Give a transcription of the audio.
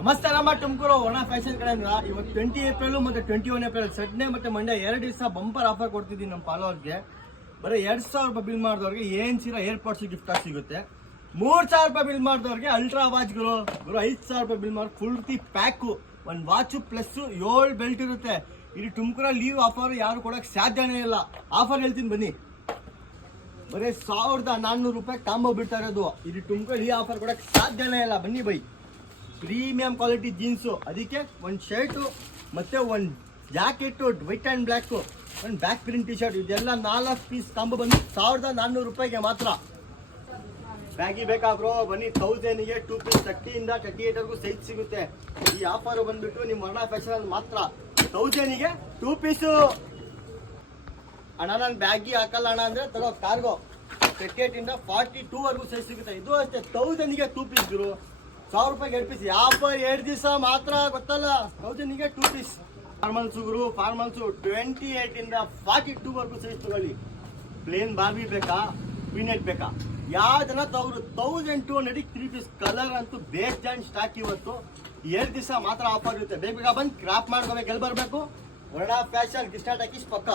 ನಮಸ್ತೆ ನಮ್ಮ ತುಮಕೂರು ಒಣ ಫ್ಯಾಷನ್ ಕಡೆಯಿಂದ ಇವತ್ತು 20 ಏಪ್ರಿಲ್ ಮತ್ತೆ 21 ಏಪ್ರಿಲ್ ಸಂಡೇ ಮತ್ತೆ ಮಂಡೇ 2 ದಿವಸ ಬಂಪರ್ ಆಫರ್ ಕೊಡ್ತಿದ್ದೀನಿ ನಮ್ಮ ಫಾಲೋವರ್ಗೆ. ಬರೀ 2000 ರೂಪಾಯಿ ಬಿಲ್ ಮಾಡಿದವ್ರಿಗೆ ಏನ್ ಸೀರಾ ಏರ್ಪಾಡ್ಸ್ ಗಿಫ್ಟ್ ಆಗಿ ಸಿಗುತ್ತೆ. 3000 ರೂಪಾಯಿ ಬಿಲ್ ಮಾಡಿದವ್ರಿಗೆ ಅಲ್ಟ್ರಾ ವಾಚ್ಗಳು, 5000 ರೂಪಾಯಿ ಬಿಲ್ ಮಾಡಿ ಫುಲ್ಟಿ ಪ್ಯಾಕು, ಒಂದು ವಾಚು ಪ್ಲಸ್ 7 ಬೆಲ್ಟ್ ಇರುತ್ತೆ. ಇಲ್ಲಿ ತುಮಕೂರಲ್ಲಿ ಲೀವ್ ಆಫರ್ ಯಾರು ಕೊಡಕ್ ಸಾಧ್ಯನೇ ಇಲ್ಲ. ಆಫರ್ ಹೇಳ್ತೀನಿ ಬನ್ನಿ. ಬರೀ 1400 ರೂಪಾಯಿ ಕಾಂಬೋ ಬಿಡ್ತಾ ಇರೋದು. ಇಲ್ಲಿ ತುಮಕೂರಲ್ಲಿ ಈ ಆಫರ್ ಕೊಡಕ್ ಸಾಧ್ಯನೇ ಇಲ್ಲ. ಬನ್ನಿ ಬೈ, ಪ್ರೀಮಿಯಂ ಕ್ವಾಲಿಟಿ ಜೀನ್ಸು, ಅದಕ್ಕೆ ಒಂದು ಶರ್ಟು ಮತ್ತೆ ಒಂದು ಜಾಕೆಟು ವೈಟ್ ಆ್ಯಂಡ್ ಬ್ಲ್ಯಾಕು, ಒಂದು ಬ್ಯಾಕ್ ಪ್ರಿಂಟ್ ಟಿ ಶರ್ಟ್, ಇದೆಲ್ಲ 4 ಪೀಸ್ ಕಾಂಬೋ ಬಂದು 1400 ರೂಪಾಯಿಗೆ ಮಾತ್ರ. ಬ್ಯಾಗಿ ಬೇಕಾ ಬ್ರೋ? ಬನ್ನಿ, 1000ಗೆ 2 ಪೀಸ್ 30ಇಂದ 38ವರೆಗೂ ಸೈಜ್ ಸಿಗುತ್ತೆ. ಈ ಆಫರ್ ಬಂದ್ಬಿಟ್ಟು ನಿಮ್ಮ ವರ್ಣ ಫ್ಯಾಷನ್ ಮಾತ್ರ 1000ಗೆ 2 ಪೀಸು. ಅಣ್ಣ ನಾನು ಬ್ಯಾಗಿ ಹಾಕಲ್ಲ ಅಣ್ಣ ಅಂದರೆ ತಗೋ ಕಾರ್ಗೋ, 38ಇಂದ 42ವರೆಗೂ ಸೈಜ್ ಸಿಗುತ್ತೆ. ಇದು ಅಷ್ಟೇ 1000ಗೆ 2 ಪೀಸ್ ಗುರು, 1000 ರೂಪಾಯಿಗೆ 2 ಪೀಸ್. ಆಫರ್ 2 ದಿವಸ ಮಾತ್ರ, ಗೊತ್ತಲ್ಲ. 1000ಗೆ 2 ಪೀಸ್. ಫಾರ್ಮಲ್ಸು ಗುರು, ಫಾರ್ಮಲ್ಸು 28ಇಂದ 42ವರೆಗೂ ಸೈಜ್ ತಗೊಳ್ಳಿ. ಪ್ಲೇನ್ ಬಾರ್ಬಿ ಬೇಕಾ, ಪೀನೆಟ್ ಬೇಕಾ, ಯಾವ್ದನ್ನ ತಗೊಳ್ರು. 1200 3 ಪೀಸ್. ಕಲರ್ ಅಂತೂ ಬೇಸ್ಟ್ ಜಾಯಿಂಟ್ ಸ್ಟಾಕ್. ಇವತ್ತು 2 ದಿವಸ ಮಾತ್ರ ಆಫರ್ ಇರುತ್ತೆ. ಬೇಗ ಬಂದು ಕ್ರಾಪ್ ಮಾಡ್ಕೋಬೇಕು. ಎಲ್ಲಿ ಬರಬೇಕು? ವರ್ಣ ಫ್ಯಾಷನ್ ಗಿಫ್ಟ್ ಹಾಕಿ ಪಕ್ಕ.